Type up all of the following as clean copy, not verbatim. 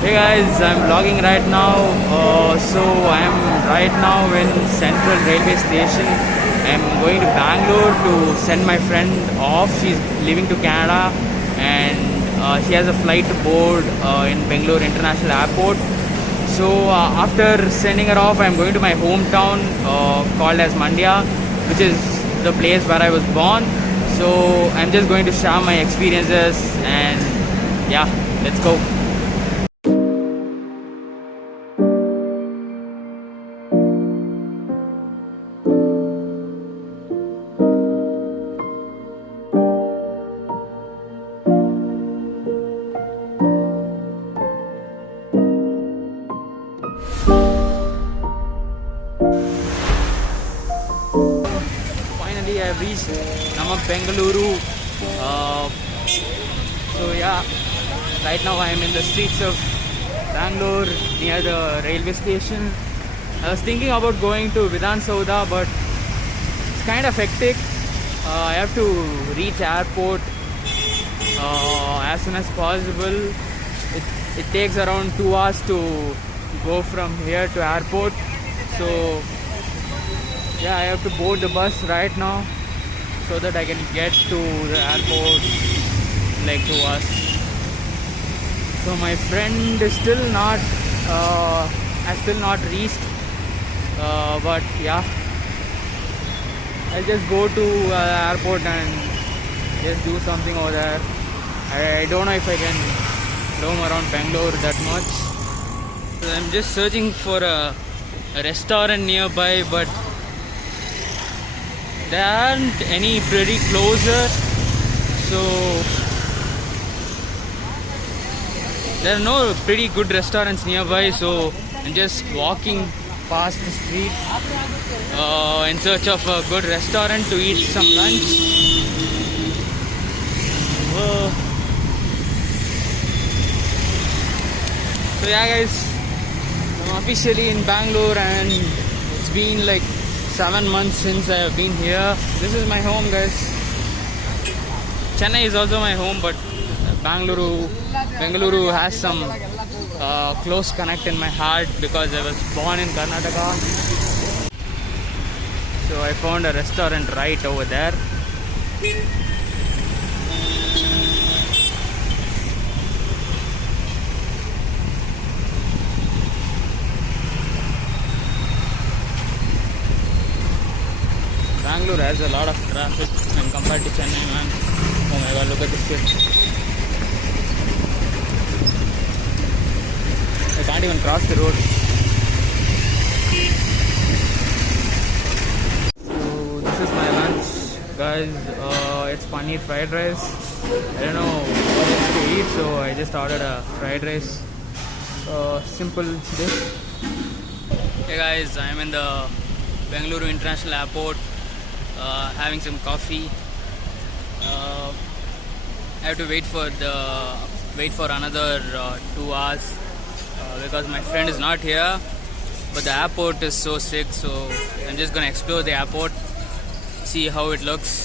Hey guys, I'm vlogging right now. So I'm right now in Central Railway Station. I'm going to Bangalore to send my friend off. She's leaving to Canada, and she has a flight to board in Bangalore International Airport. So after sending her off, I'm going to my hometown called as Mandya, which is the place where I was born. So I'm just going to share my experiences, and yeah, let's go. Finally, I've reached Namak Bengaluru. So yeah, right now I am in the streets of Bangalore near the railway station. I was thinking about going to Vidhan Sauda, but it's kind of hectic. I have to reach airport as soon as possible. It takes around 2 hours to go from here to airport. So yeah, I have to board the bus right now so that I can get to the airport in like 2 hours. So my friend is still not has still not reached, but yeah, I'll just go to the airport and just do something over there. I don't know if I can roam around Bangalore that much. So I'm just searching for a restaurant nearby, but there aren't any pretty closer. So there are no pretty good restaurants nearby, so I'm just walking past the street in search of a good restaurant to eat some lunch. So yeah guys, I'm officially in Bangalore and it's been like 7 months since I have been here. This is my home guys. Chennai is also my home, but Bengaluru has some close connect in my heart because I was born in Karnataka. So I found a restaurant right over there. Bangalore has a lot of traffic when compared to Chennai, man. Oh my god, look at this shit. I can't even cross the road. So this is my lunch, guys. It's paneer fried rice. I don't know what else to eat, so I just ordered a fried rice. Simple dish. Hey guys, I am in the Bangalore International Airport, having some coffee. I have to wait for another 2 hours. Because my friend is not here, but the airport is so sick, so I'm just gonna explore the airport, see how it looks.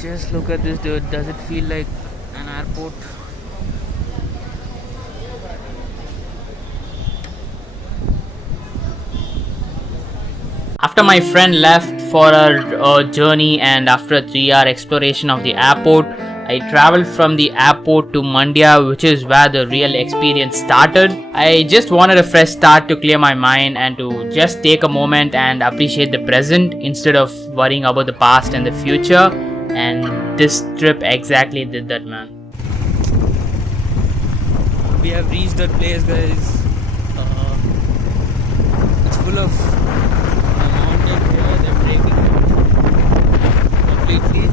Just look at this, dude. Does it feel like an airport? After my friend left for our journey and after a 3-hour exploration of the airport, I traveled from the airport to Mandya, which is where the real experience started. I just wanted a fresh start to clear my mind and to just take a moment and appreciate the present instead of worrying about the past and the future. And this trip exactly did that, man. We have reached that place, guys. It's full of mountains here. They're breaking completely.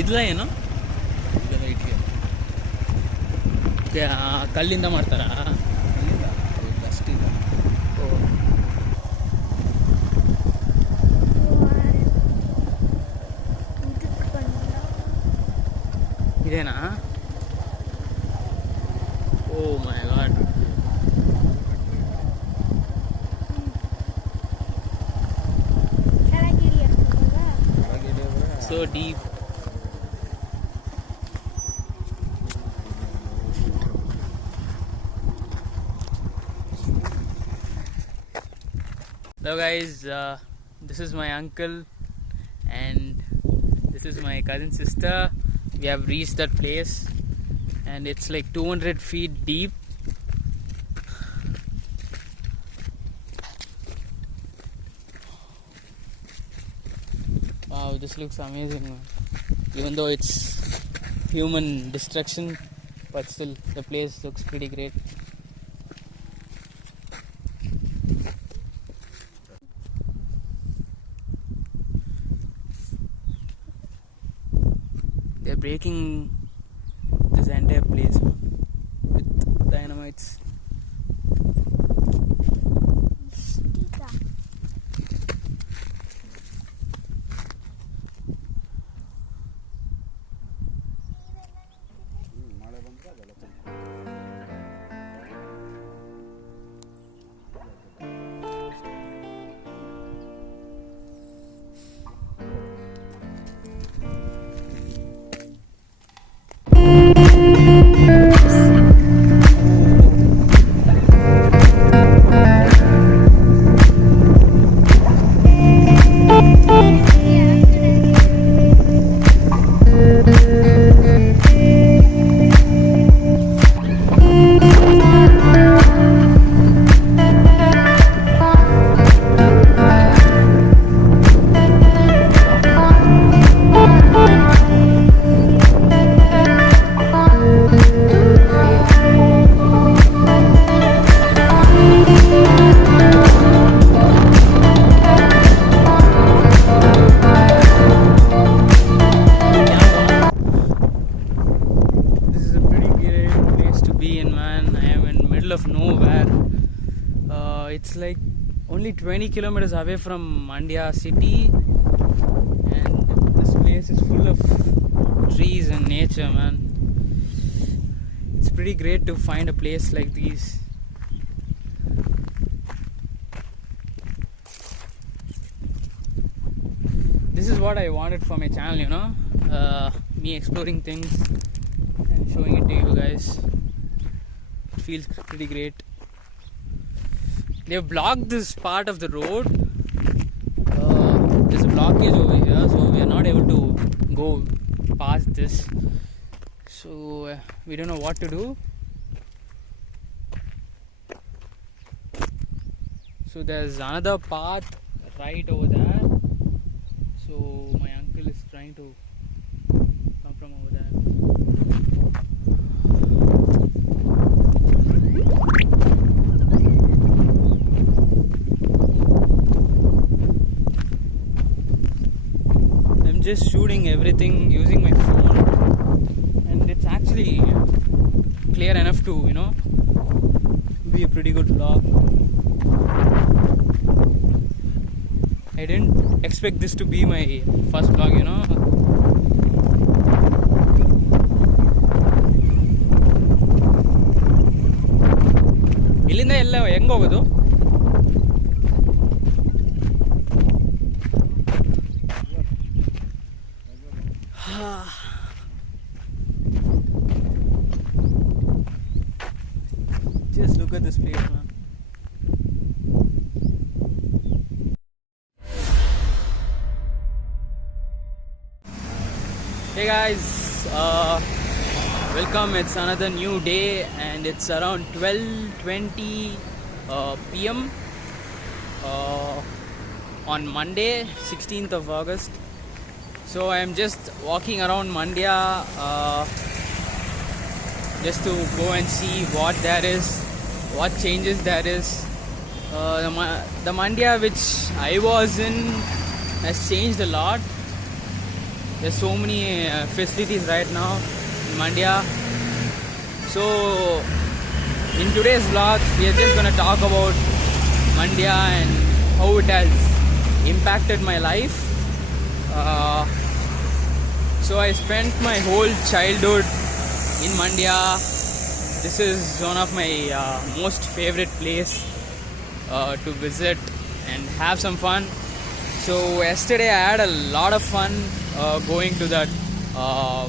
ಇದಲ್ಲ ಏನು ಕಲ್ಲಿಂದ ಮಾಡ್ತಾರಾ? ఇదేనా? Oh my god. So deep. Hello guys, this is my uncle and this is my cousin sister. We have reached that place and it's like 200 feet deep. Wow, this looks amazing, man. Even though it's human destruction, but still the place looks pretty great. They're breaking this entire place with dynamites. Of nowhere. It's like only 20 kilometers away from Mandya city, and this place is full of trees and nature, man. It's pretty great to find a place like these. This is what I wanted for my channel, you know, me exploring things and showing it to you guys. Feels pretty great. They've blocked this part of the road. There's a blockage over here, so we are not able to go past this. So we don't know what to do. So there's another path right over there. So my uncle is trying to come from over there. Just shooting everything using my phone, and it's actually clear enough to, you know, be a pretty good vlog. I didn't expect this to be my first vlog, you know. ಇಲ್ಲಿಂದ ಎಲ್ಲ ಹೆಂಗ್ ಹೋಗೋದು? Just look at this place, man. Hey guys, welcome. It's another new day and it's around 12:20 p.m. On Monday, 16th of August. So I'm just walking around Mandya just to go and see what there is, what changes there is. The Mandya which I was in has changed a lot. There's so many facilities right now in Mandya. So in today's vlog we are just going to talk about Mandya and how it has impacted my life. So I spent my whole childhood in Mandya. This is one of my most favorite place to visit and have some fun. So yesterday I had a lot of fun going to that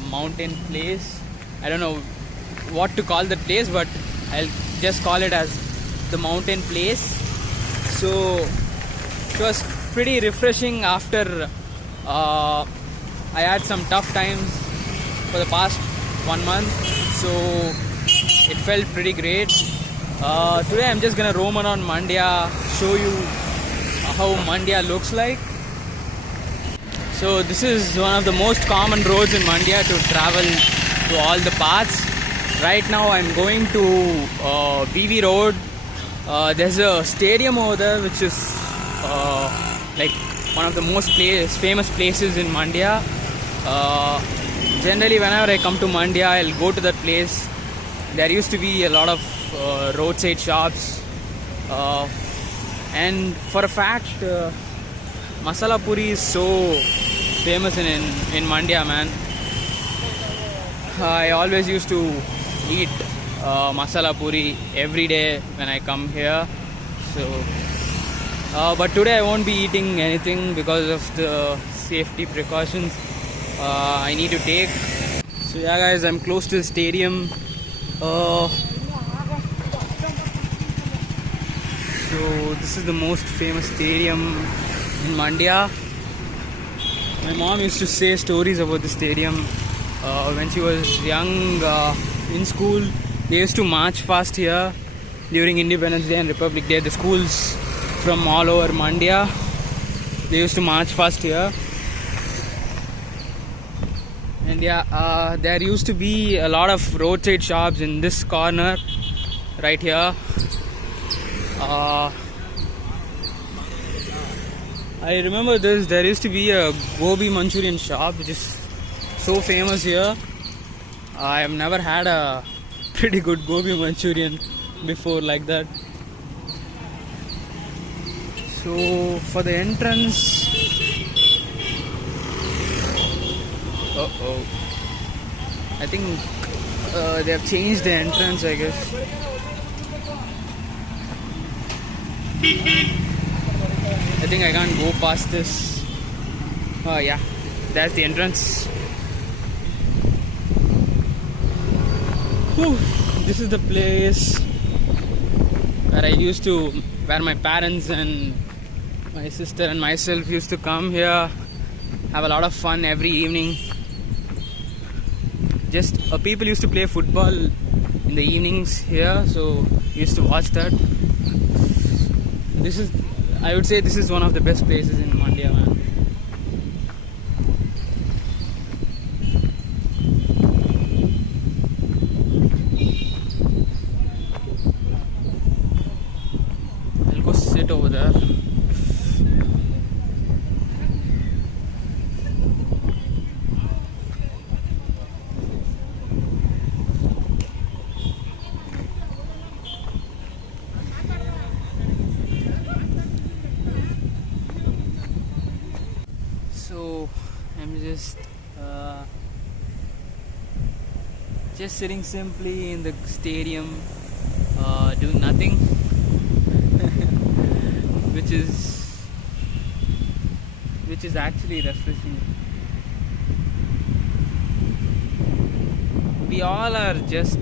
mountain place. I don't know what to call that place, but I'll just call it as the mountain place. So it was pretty refreshing after I had some tough times for the past 1 month. So it felt pretty great. Today I'm just gonna roam around Mandya, show you how Mandya looks like. So this is one of the most common roads in Mandya to travel to all the paths. Right now I'm going to BV Road. There's a stadium over there which is like one of the most famous places in Mandya. Generally whenever I come to Mandya, I'll go to that place. There used to be a lot of roadside shops, and for a fact masala puri is so famous in Mandya, man. I always used to eat masala puri every day when I come here. So but today I won't be eating anything because of the safety precautions I need to take. So yeah guys, I'm close to the stadium. So this is the most famous stadium in Mandya. My mom used to say stories about the stadium when she was young in school. They used to march past here during Independence Day and Republic Day. The schools from all over Mandya, they used to march past here. And yeah, there used to be a lot of roadside shops in this corner right here. I remember this. There used to be a Gobi Manchurian shop which is so famous here. I have never had a pretty good Gobi Manchurian before like that. So for the entrance, I think they have changed the entrance, I guess. I think I can't go past this. Oh yeah, that's the entrance. Whew. This is the place where my parents and my sister and myself used to come here, have a lot of fun every evening. Just people used to play football in the evenings here, so we used to watch that. I would say this is one of the best places in Mandya, man. I'll go sit over there. So I'm just sitting simply in the stadium, doing nothing, which is actually refreshing. We all are just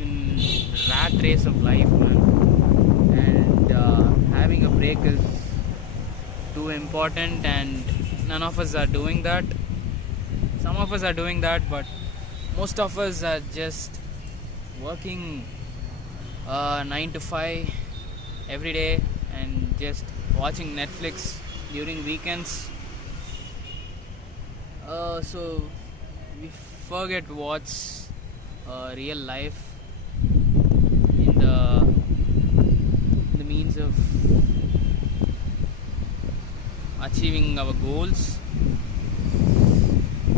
in rat race of life, man, and having a break is too important, and none of us are doing that. Some of us are doing that, but most of us are just working 9 to 5 every day and just watching Netflix during weekends. So we forget what's real life in the means of achieving our goals.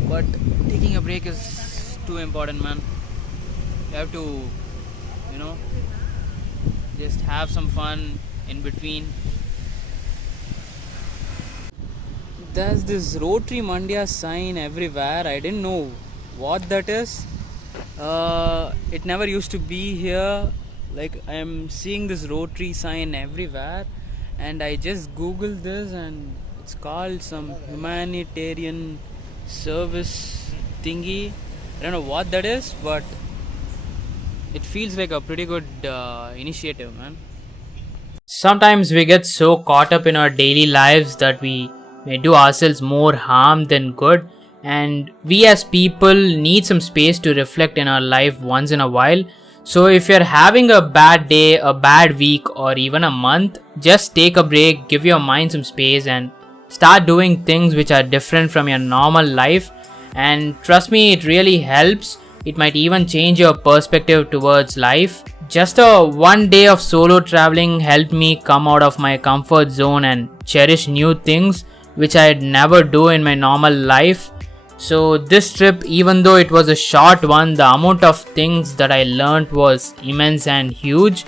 But taking a break is too important, man. You have to, just have some fun in between. there's this Rotary Mandya sign everywhere. I didn't know what that is. It never used to be here. Like, I am seeing this Rotary sign everywhere, and I just googled this, and it's called some humanitarian service thingy. I don't know what that is, but it feels like a pretty good initiative, man. Sometimes we get so caught up in our daily lives that we may do ourselves more harm than good, and we as people need some space to reflect in our life once in a while. So if you're having a bad day, a bad week, or even a month, just take a break, give your mind some space, and start doing things which are different from your normal life. And trust me, it really helps. It might even change your perspective towards life. Just a one day of solo traveling helped me come out of my comfort zone and cherish new things which I'd never do in my normal life. So this trip, even though it was a short one, the amount of things that I learned was immense and huge.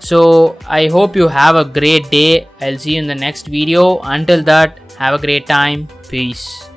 So I hope you have a great day. I'll see you in the next video. Until that, have a great time. Peace.